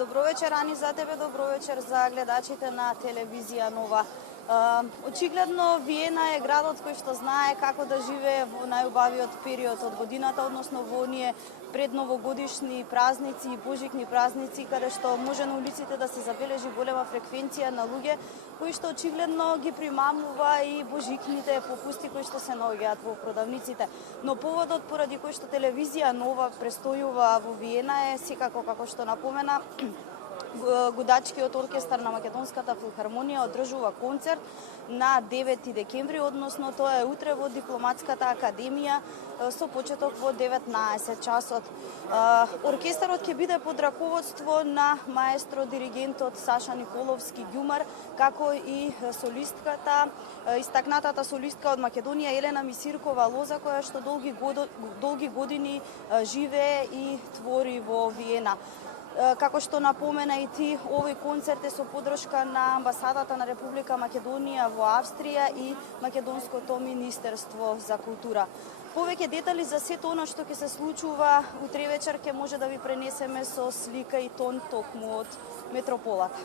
Добро вечер, Ани, за тебе, добро вечер за гледачите на телевизија Нова. Очигледно Виена е градот кој што знае како да живее во најубавиот период од годината, односно во оние предновогодишни празници и божикни празници, каде што може на улиците да се забележи голема фреквенција на луѓе кои што очигледно ги примамува и божикните попусти кои што се наоѓаат во продавниците. Но поводот поради кој што телевизија Нова престојува во Виена е секако, како што напомена, Гудачкиот оркестар на Македонската филхармонија одржува концерт на 9 декември, односно тоа е утре во Дипломатската академија со почеток во 19 часот. Оркестарот ќе биде под раководство на маестро диригентот Саша Николовски Ѓумар, како и солистката, истакнатата солистка од Македонија Елена Мисиркова Лоза, која што долги години живее и твори во Виена. Како што напомена и ти, овој концерт е со подршка на Амбасадата на Република Македонија во Австрија и Македонското Министерство за култура. Повеќе детали за сето она што ќе се случува утре вечер ќе може да ви пренесеме со слика и тон токму од метрополата.